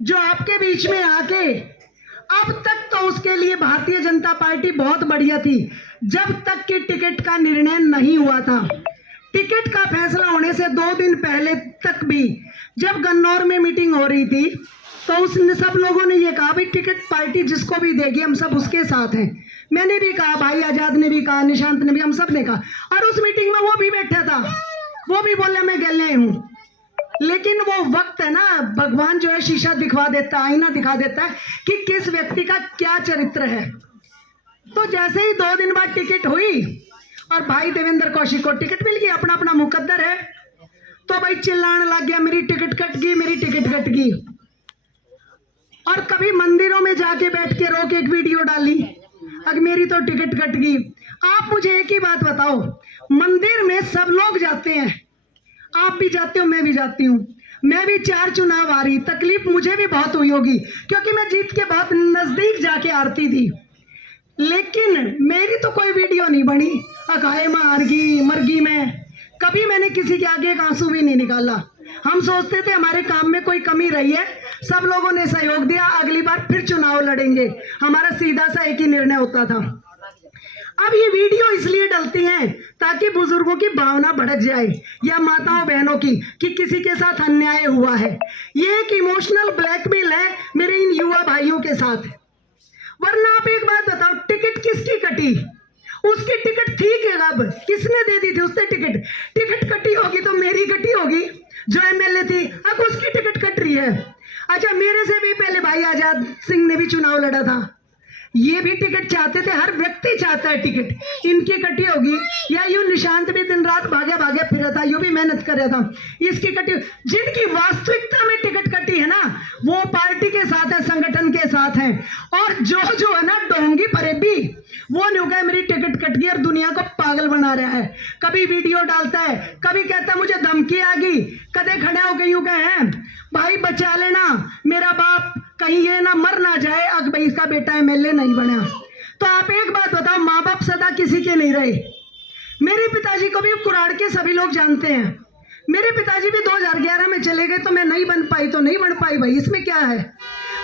जो आपके बीच में आके, अब तक तो उसके लिए भारतीय जनता पार्टी बहुत बढ़िया थी जब तक कि टिकट का निर्णय नहीं हुआ था। टिकट का फैसला होने से 2 दिन पहले तक भी जब गन्नौर में मीटिंग हो रही थी तो उसने सब लोगों ने ये कहा भाई टिकट पार्टी जिसको भी देगी हम सब उसके साथ हैं। मैंने भी कहा, भाई आजाद ने भी कहा, निशांत ने भी, हम सब ने कहा, और उस मीटिंग में वो भी बैठा था, वो भी बोले मैं गले हूँ। लेकिन वो वक्त है ना, भगवान जो है शीशा दिखवा देता है, आईना दिखा देता है कि किस व्यक्ति का क्या चरित्र है। तो जैसे ही 2 दिन बाद टिकट हुई और भाई देवेंद्र कौशिक को टिकट मिल गई, अपना अपना मुकद्दर है, तो भाई चिल्लाने लग गया मेरी टिकट कट गई, मेरी टिकट कट गई। और कभी मंदिरों में जाके बैठ के रो के एक वीडियो डाली, अब मेरी तो टिकट कट गई। आप मुझे एक ही बात बताओ, मंदिर में सब लोग जाते हैं, आप भी जाते हो, मैं भी जाती हूँ, मैं भी 4 चुनाव आ रही, तकलीफ मुझे भी बहुत हुई होगी क्योंकि मैं जीत के बहुत नजदीक जाके आरती थी, लेकिन मेरी तो कोई वीडियो नहीं बनी अकाए मार गई मर गई। मैं कभी मैंने किसी के आगे एक आंसू भी नहीं निकाला। हम सोचते थे हमारे काम में कोई कमी रही है, सब लोगों ने सहयोग दिया, अगली बार फिर चुनाव लड़ेंगे, हमारा सीधा सा एक ही निर्णय होता था। अब ये वीडियो इसलिए डलती हैं ताकि बुजुर्गों की भावना भड़क जाए या माताओं बहनों की कि किसी के साथ अन्याय हुआ है। ये एक इमोशनल ब्लैकमेल है मेरे इन युवा भाइयों के साथ। वरना आप एक बात बताओ, टिकट किसकी कटी? उसकी टिकट थी कि अब किसने दे दी थी उससे टिकट? टिकट कटी होगी तो मेरी कटी होगी जो एमएलए थी, अब उसकी टिकट कट रही है। अच्छा, मेरे से भी पहले भाई आजाद सिंह ने भी चुनाव लड़ा था, ये भी टिकट चाहते थे, हर व्यक्ति चाहता है टिकट, इनकी कटी होगी। या यूं निशांत भी दिन रात भागे भागे फिर था, यूं भी मेहनत कर रहा था, इसकी कटी। जिनकी वास्तविकता में टिकट कटी है ना, वो पार्टी के साथ है, संगठन के साथ है। और जो है ना ढोंगी फरेबी, वो नहीं होगा मेरी टिकट कट गई और दुनिया को पागल बना रहा है। कभी वीडियो डालता है, कभी कहता है मुझे धमकी आ गई, कदे खड़े हो गए यूं कहे भाई बचा लेना मेरा बाप, कहीं ये ना मर ना जाए, अब भाई इसका बेटा एमएलए नहीं बना। तो आप एक बात बताओ, माँ बाप सदा किसी के नहीं रहे। मेरे पिताजी को भी कुराड़ के सभी लोग जानते हैं, मेरे पिताजी भी 2011 में चले गए, तो मैं नहीं बन पाई तो नहीं बन पाई, भाई इसमें क्या है।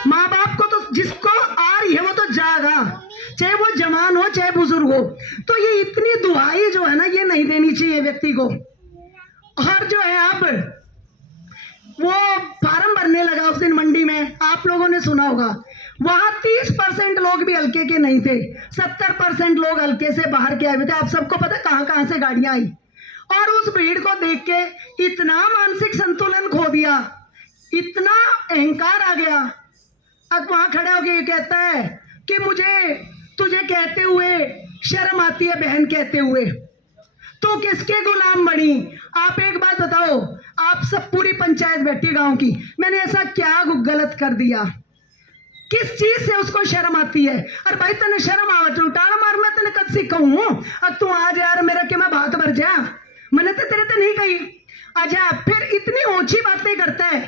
माँ बाप को तो जिसको आ रही है वो तो जागा, चाहे वो जवान हो चाहे बुजुर्ग हो। तो ये इतनी दुहाई जो है ना, ये नहीं देनी चाहिए व्यक्ति को। और जो है अब वो फार्म भरने लगा उस दिन मंडी में, आप लोगों ने सुना होगा, वहां 30% लोग भी हल्के के नहीं थे, 70% लोग हल्के से बाहर के आए हुए थे। आप सबको पता कहां कहां से गाड़ियां आई, और उस भीड़ को देख के इतना मानसिक संतुलन खो दिया, इतना अहंकार आ गया। अब वहां खड़े होके कहता है कि मुझे तुझे कहते हुए शर्म आती है, बहन कहते हुए, तो किसके गुलाम बनी? आप एक बात बताओ, आप सब पूरी पंचायत बैठी गांव की, मैंने ऐसा क्या गलत कर दिया? किस चीज से उसको शर्म आती है? अरे भाई तने शर्म आवा तू टाण मार, मैं तेने कद सिखाऊं? अब तू आज यार मेरा के मैं बात भर जा, मैंने तो तेरे तो नहीं कही। अच्छा, फिर इतनी ऊंची बातें करता है,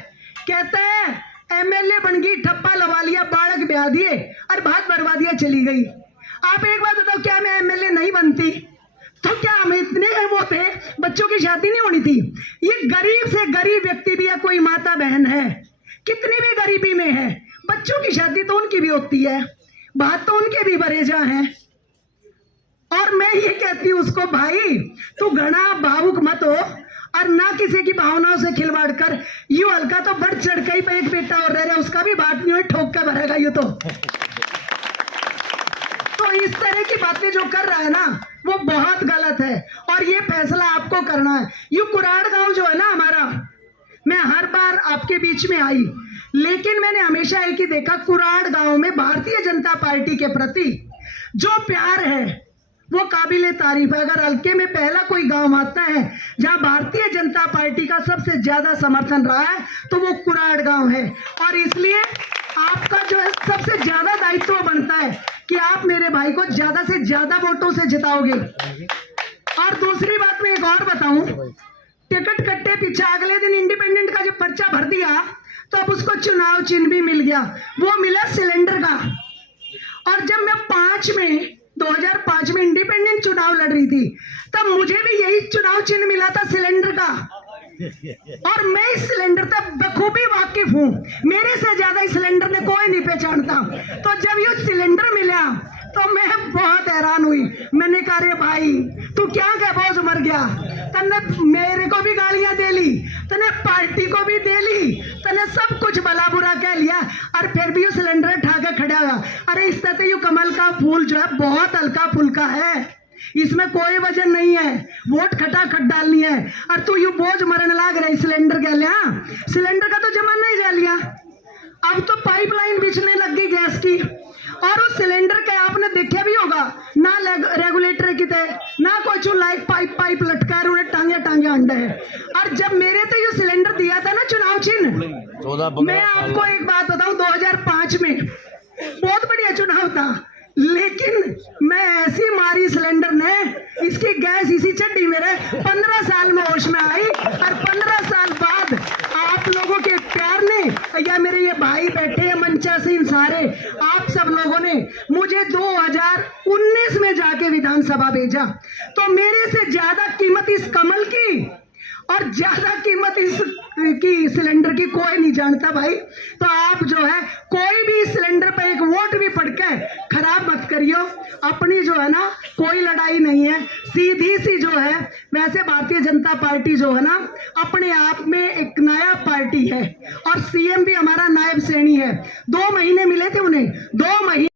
कहता है एमएलए बन गई, ठप्पा लगा लिया, बालक ब्याह दिए और बात भरवा दिया, चली गई। आप एक बात बताओ, क्या मैं एमएलए नहीं बनती? तो क्या हमें इतने वो थे, बच्चों की शादी नहीं होनी थी? ये गरीब से गरीब व्यक्ति भी है, कोई माता बहन है, कितनी भी गरीबी में है, बच्चों की शादी तो उनकी भी होती है, बात तो उनके भी बरेजा हैं। और मैं ये कहती हूँ उसको, भाई तू घना भावुक मत हो और ना किसी की भावनाओं से खिलवाड़ कर। यूं हल्का तो बढ़ चढ़ के ही एक बेटा और रह रहा है, उसका भी बात नहीं हुई, ठोक कर भरेगा यूं तो इस तरह की बातें जो कर रहा है ना, वो बहुत गलत है और ये फैसला आपको करना है। यू कुराड़ गांव जो है ना हमारा, मैं हर बार आपके बीच में आई, लेकिन मैंने हमेशा एक ही देखा, कुराड़ गांव में भारतीय जनता पार्टी के प्रति जो प्यार है वो काबिले तारीफ है। अगर हल्के में पहला कोई गांव आता है जहां भारतीय जनता पार्टी का सबसे ज्यादा समर्थन रहा है तो वो कुराड़ गांव है। और इसलिए आपका जो है सबसे ज्यादा दायित्व बनता है कि आप मेरे भाई को ज्यादा से ज्यादा वोटों से जिताओगे। और दूसरी बात मैं एक और बताऊं, टिकट कट्टे पीछे अगले दिन इंडिपेंडेंट का जो पर्चा भर दिया तो अब उसको चुनाव चिन्ह भी मिल गया, वो मिला सिलेंडर का। और जब मैं 2005 में इंडिपेंडेंट चुनाव लड़ रही थी तब मुझे भी यही चुनाव चिन्ह मिला था, सिलेंडर का। और मैं इस सिलेंडर से बखूबी वाकिफ हूँ, मेरे से ज्यादा इस सिलेंडर ने कोई नहीं पहचानता। तो जब ये सिलेंडर मिला तो मैं बहुत हैरान हुई। मैंने कहा रे भाई तू क्या क्या बोझ मर गया, तने मेरे को भी गालियां दे ली, तने पार्टी को भी दे ली, तने सब कुछ भला बुरा कह लिया और फिर भी ये सिलेंडर उठा के खड़ा हुआ। अरे इस तरह ये कमल का फूल जो है बहुत हल्का फुल्का है, इसमें कोई वजन नहीं है, वोट खटाखट डालनी है और तू यू बोझ मरने लग रहा है सिलेंडर के लिया। सिलेंडर का तो जमाना ही जा लिया, अब तो पाइपलाइन बिछने लग गई गैस की। और उस सिलेंडर के आपने देखा भी होगा ना रेगुलेटर की ना कोई चूल्हा, पाइप लटका है, उन्हें टांगे टांगे अंडे है। और जब मेरे तो ये सिलेंडर दिया था ना चुनाव चिन्ह, मैं आपको एक बात बताऊं 2005 में बहुत बढ़िया चुनाव था, लेकिन मैं ऐसी मारी सिलेंडर ने, इसकी गैस इसी चड्डी मेरे 15 साल में होश में आई। और 15 साल बाद आप लोगों के प्यार ने या मेरे ये भाई बैठे हैं मंचा से, इन सारे आप सब लोगों ने मुझे 2019 में जाके विधानसभा भेजा। तो मेरे से ज्यादा कीमत इस कमल की और ज्यादा कीमत इस की सिलेंडर की कोई नहीं जानता भाई। तो आप जो है कोई भी सिलेंडर पे एक वोट भी पड़ के खराब मत करियो, अपनी जो है ना कोई लड़ाई नहीं है, सीधी सी जो है। वैसे भारतीय जनता पार्टी जो है ना अपने आप में एक नायाब पार्टी है और सीएम भी हमारा नायब सैनी है। 2 महीने मिले थे उन्हें, 2 महीने